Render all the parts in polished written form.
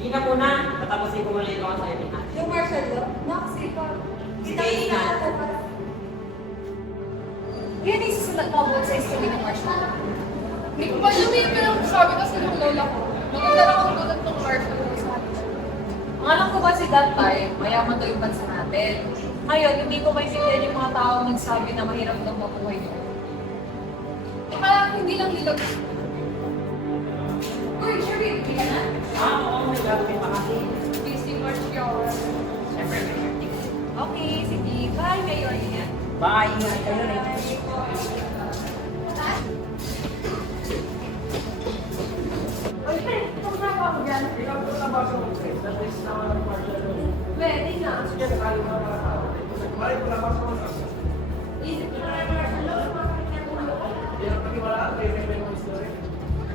Hindi na po na. Tatapusin ko muna yung assignment na. Yung martial law? Nakasipag. Sige, Ina. Yan yung susunod mo about sa history ng martial law. Hindi ko pa alam eh, pero sabi kasi ng lola ko, maganda lang ang tulad ng martial law sa atin. Ang alam ko kasi that time, mayaman to yung bansa natin. Ngayon, hindi ko maintindihan yung mga tao nagsabi na mahirap daw mabuhay nyo. Kaya hindi lang nila gusto. Uy, Sherry, hindi ka na? Oo, may gagawin pa kasi. Busy March Yawar. Siyempre, may meeting. Okay, sige. Bye, Mayor. Ingat. Bye, ingat kayo rin. Pwede na.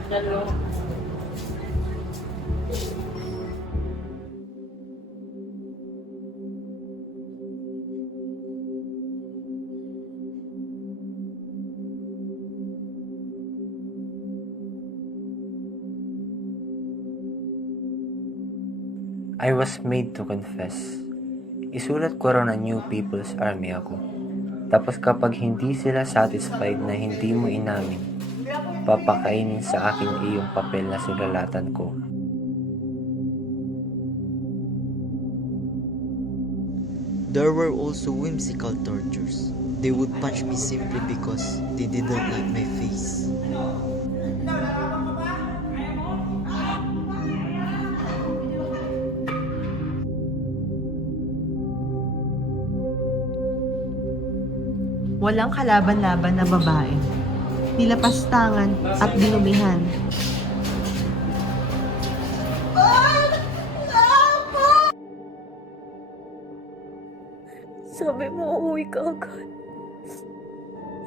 Dalo. I was made to confess. Isulat ko raw na New People's Army ako. Tapos kapag hindi sila satisfied na hindi mo inamin, papakainin sa akin iyong papel na sulalatan ko. There were also whimsical tortures. They would punch me simply because they didn't like my face. Walang kalaban-laban na babae. Nilapastangan at dinumihan. Sabi mo, uuwi ka agad.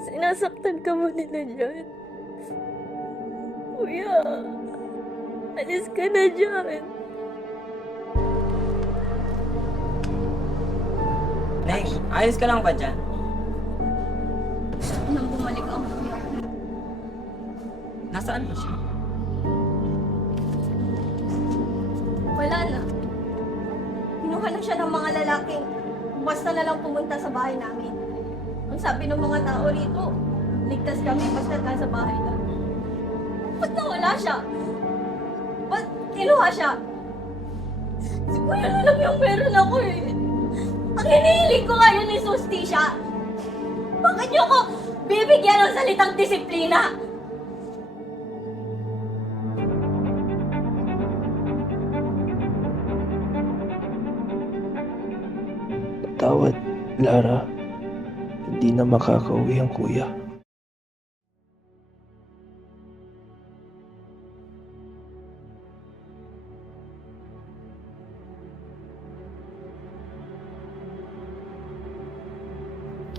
Sinasaktan ka mo nila dyan. Kuya, alis ka na dyan. Neng, ayos ka lang ba dyan? Nang bumalik ang kuya. Nasaan ba siya? Wala na. Kinuha na siya ng mga lalaking basta na lang pumunta sa bahay namin. Ang sabi ng mga tao rito, ligtas kami basta nasa bahay lang. Ba't nawala siya? Ba't kinuha siya? Si Kuya na lang yung meron ako eh. Ang hinihiling ko ngayon is justisya. Bakit niyo ako bibigyan ng salitang disiplina? Tawad, Lara. Hindi na makakauwi ang kuya.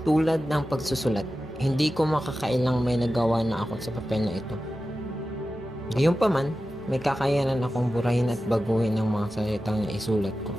Tulad ng pagsusulat, hindi ko makakailang may nagawa na ako sa papel na ito. Gayunpaman, may kakayanan akong burahin at baguhin ang mga salitang naisulat ko.